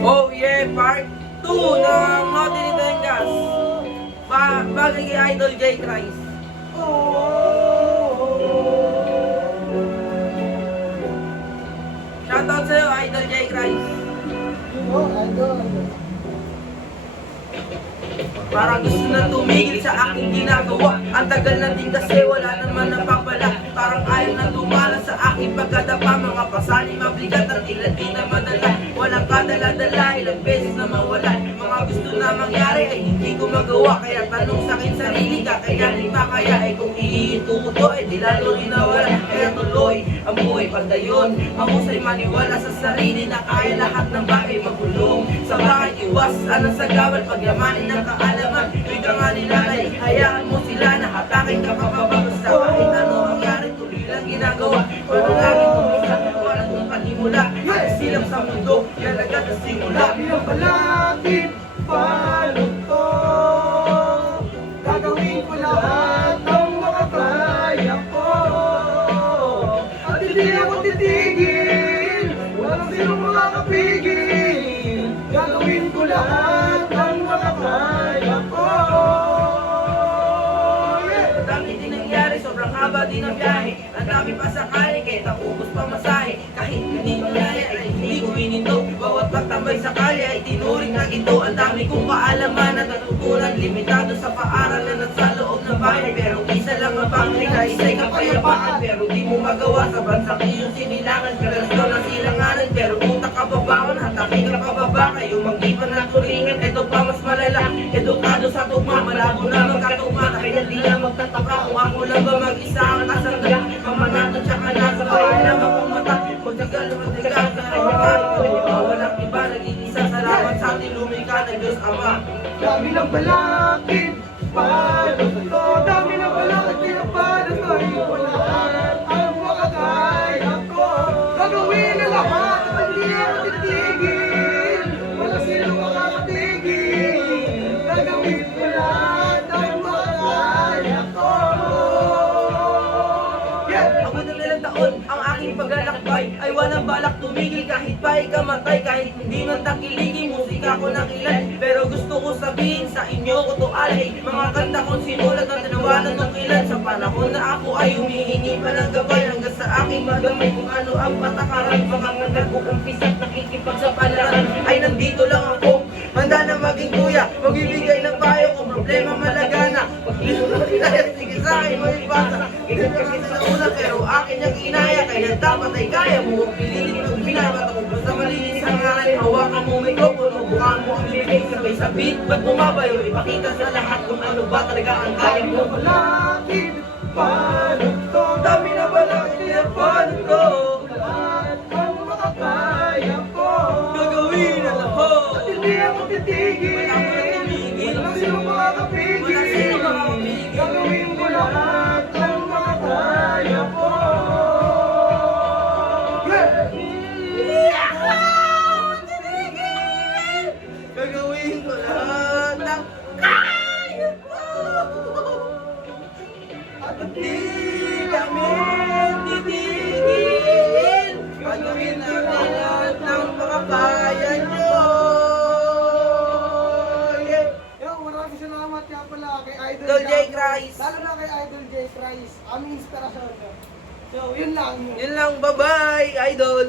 Oh yeah, part 2 ng Naughty Tengas. Bagay kay Idol J. Christ. Shoutout sa'yo, Idol J. Christ. Parang gusto na tumigil sa aking ginagawa. Ang tagal na din kasi wala naman napapala. Parang ayaw na tumala sa aking pagkadapa. Mga pasani mabigat at ilan di na madala. Walang kadala-dala, ilang beses na mawala. Mga gusto na mangyari ay hindi ko magawa. Kaya tanong sa akin sarili ka, kayanin pa kaya. Ay kung ihinto ko to, ay di lalo rin nawala. Kaya tuloy ang buhay pagdayon. Mahusay maniwala sa sarili na kaya lahat ng bagay magulong. Sa bakit iwas, anong sagawal pagyamanin ng kaalaman. Ikaw nga nilalay, hayaan mo sila na hatakin ka pa basta kahit ano mangyari, tuloy lang ginagawa. Walang laging tumisa, walang kung panimula. Silang sa mundo, yan agad ang simula. Bilang palakit, paano to? Gagawin ko lahat ng makakaya ko. At hindi ako titigil, walang sinong makakapigil. Gagawin ko lahat ng makakaya ko. Ang dami din nangyari, sobrang haba din ang biyahe. Ang dami pa sakali, kahit naubos pa masahe. Kahit hindi nangyari, ay hindi ko inindo. Bawat pagtambay sa kalye ay tinuring na ito. Ang dami kong kaalaman at natutunan. Limitado sa paaralan at sa loob ng bahay. Pero isa lang ang pangling na isa'y kapayapaan. Pero di mo magawa sa bansang iyong sinilangan. Karasyon ang silanganan, pero utak ka babaon. Hatakin ka pababa, kayo mag-ipan ng turingan. Ito pa mas malala, edukado sa tugma. Malabo na magkatugma, kaya di na magtataka. Kung ako lang ba mag-isa ang kasangga. Mamanatot siya ka na sa bahay na mapumata. Magtagal, sa kanyang walang iba, nag-iisa. Salamat sa ating lumika ng Diyos Ama. Dami ng balakid, paano to? Dami ng balakid, paano to? Iko lahat ang makakaya ko. Gagawin na lahat at hindi ako titigil. Wala sino makakatigil. Gagawin ko lahat ang makakaya ko. Ako na ilang taon, ang aking paglalakbay ay walang balak tumigil kahit pa ikamatay. Kahit hindi man takiligi, musika ko nakilan. Pero gusto ko sabihin sa inyo ko to alay. Mga kanta kong sinulat na tinawanan ng ilan. Sa panahon na ako ay humihingi pa ng gabay. Hanggang sa aking magamay kung ano ang patakaran. Mga kanta ko umpisa't nakikipagsapalaran. Ay nandito lang ako, handa na maging kuya. Magbibigay ng payo kung problema malagana. Sige sa akin mo yung bata. Ilan kasi sa una pero akin yung inaya. Kaya dapat ay kaya mo piliin pag binabat ako. Basta malinis ang ngalan, hawakan mo mikropono. Bukaan mo ang bibig, sabay sa beat. Ba't bumabayo? Ipakita sa lahat kung ano ba talaga ang kaya mo. Balakid, paano to? Dami na balakid na paano to? Lahat ang makakaya ko. Gagawin na lahat. At hindi ako titigil. Wala ko na tumigil. Walang sino makakapigil. Walang sino makakapigil. Gagawin ko lahat ang makakaya ko. Gagawin ko lahat ng kaya ko. At Di kami titigil. Gagawin natin lahat ng makakaya nyo. Yeah. Maraming salamat nga pala kay Idol Idol J. Gabo. Christ. Lalo na kay Idol J. Christ. Aming inspirasyon. So, yun lang. Yun lang, bye-bye, idol.